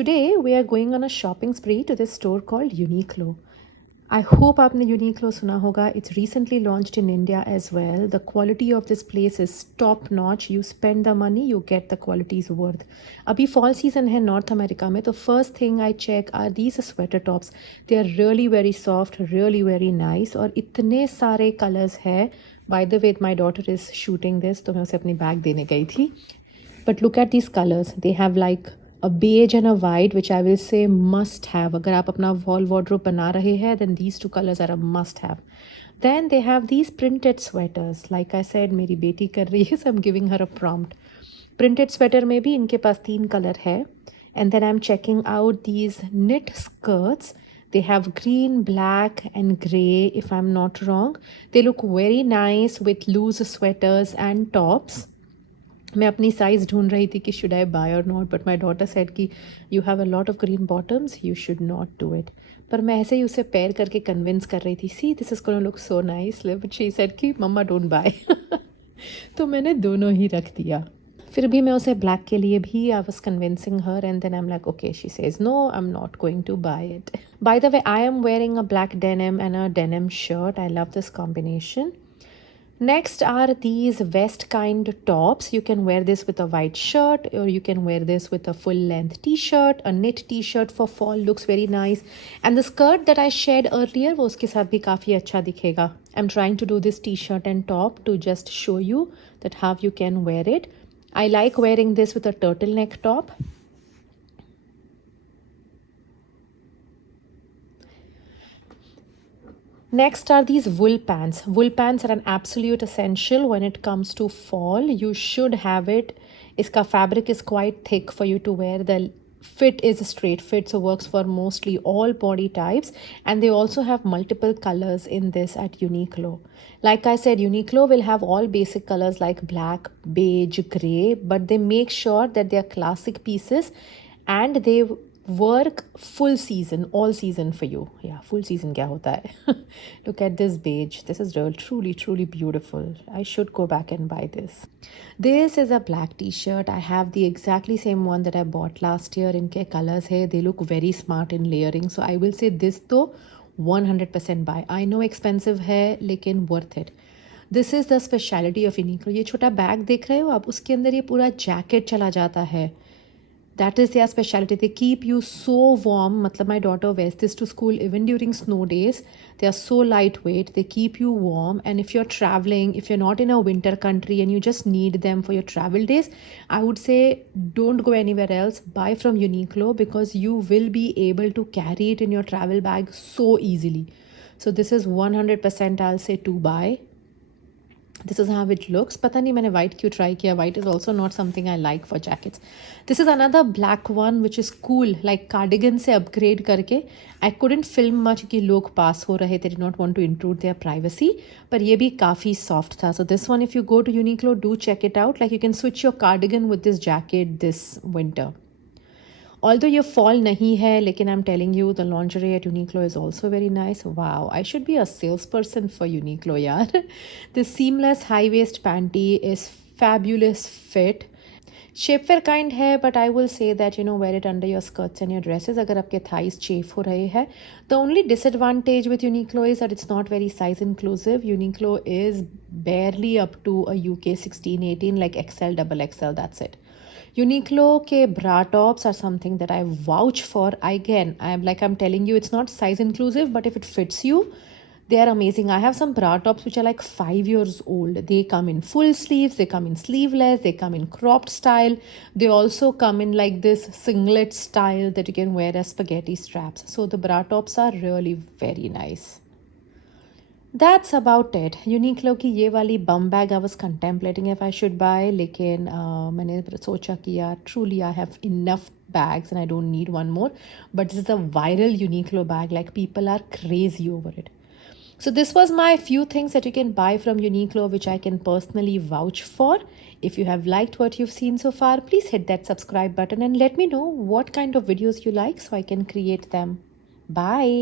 today we are going on a shopping spree to this store called Uniqlo. I hope आपने Uniqlo सुना होगा. It's recently launched in India as well. The quality of this place is top notch. You spend the money, you get the quality's worth. अभी fall season है North America में, तो first thing I check are these sweater tops. They are really very soft, really very nice, और इतने सारे colors है. By the way, my daughter is shooting this, तो मैं उसे अपनी bag देने गई थी. But look at these colors. They have like a beige and a white, which I will say must have. अगर आप अपना wall wardrobe बना रहे हैं, then these two colors are a must have. Then they have these printed sweaters. Like I said, मेरी बेटी कर रही है, so I'm giving her a prompt. Printed sweater में भी इनके पास 3 color है. And then I'm checking out these knit skirts. They have green, black and gray, if I'm not wrong. They look very nice with loose sweaters and tops. मैं अपनी size ढूंढ रही थी कि शुड आई बाय और not, but my daughter said कि you have a lot of green bottoms, you should not do it. पर मैं ऐसे ही उसे पेयर करके कन्विंस कर रही थी, see this is gonna look so nice, but she said कि मम्मा डोंट बाय. तो मैंने दोनों ही रख दिया. फिर भी मैं उसे ब्लैक के लिए भी I was convincing her, and then I am like okay, she says no, I am not going to buy it. By the way, I am wearing a black denim and a denim shirt. I love this combination. Next are these vest kind tops. You can wear this with a white shirt, or you can wear this with a full length t-shirt. A knit t-shirt for fall looks very nice. And the skirt that I shared earlier, वो उसके साथ भी काफ़ी अच्छा दिखेगा. I'm trying to do this t-shirt and top to just show you that how you can wear it. I like wearing this with a turtleneck top. Next are these wool pants. Wool pants are an absolute essential when it comes to fall. You should have it. Iska fabric is quite thick for you to wear. The fit is a straight fit, so works for mostly all body types. And they also have multiple colors in this at Uniqlo. Like I said, Uniqlo will have all basic colors like black, beige, gray, but they make sure that they are classic pieces and they work full season, all season for you. Yeah, full season kya hota hai? Look at this beige. This is real, truly beautiful. I should go back and buy this. This is a black t-shirt. I have the exactly same one that I bought last year. Inke colors hai, they look very smart in layering. So I will say this though 100% buy. I know expensive hai, lekin worth it. This is the speciality of Uniqlo. ये छोटा bag देख रहे हो आप, उसके अंदर ये पूरा जैकेट चला जाता है. That is their specialty. They keep you so warm. Matlab, my daughter wears this to school even during snow days. They are so lightweight. They keep you warm. And if you're traveling, if you're not in a winter country and you just need them for your travel days, I would say don't go anywhere else. Buy from Uniqlo because you will be able to carry it in your travel bag so easily. So this is 100% I'll say to buy. This is how it looks. पता नहीं मैंने white क्यों try किया. White is also not something I like for jackets. This is another black one which is cool, like cardigan से upgrade करके. I couldn't film much कि लोग pass हो रहे. They did not want to intrude their privacy. पर ये भी काफ़ी soft था. So this one, if you go to Uniqlo, do check it out. Like you can switch your cardigan with this jacket this winter. Although ये fall नहीं है, लेकिन I'm telling you, the lingerie at Uniqlo is also very nice. Wow, I should be a salesperson for Uniqlo, yaar. The seamless high waist panty is fabulous fit. Shapewear kind है, but I will say that, you know, wear it under your skirts and your dresses अगर आपके thighs chafe हो रहे हैं. The only disadvantage with Uniqlo is that it's not very size inclusive. Uniqlo is barely up to a UK 16-18, like XL, double XL, that's it. Uniqlo ke bra tops are something that I vouch for. Again, I'm telling you, it's not size inclusive, but if it fits you, they are amazing. I have some bra tops which are like 5 years old. They come in full sleeves, they come in sleeveless, they come in cropped style. They also come in like this singlet style that you can wear as spaghetti straps. So the bra tops are really very nice. That's about it. Uniqlo की ये वाली bum bag I was contemplating if I should buy, लेकिन मैंने सोचा कि यार truly I have enough bags and I don't need one more. But this is a viral Uniqlo bag, like people are crazy over it. So this was my few things that you can buy from Uniqlo, which I can personally vouch for. If you have liked what you've seen so far, please hit that subscribe button and let me know what kind of videos you like so I can create them. Bye.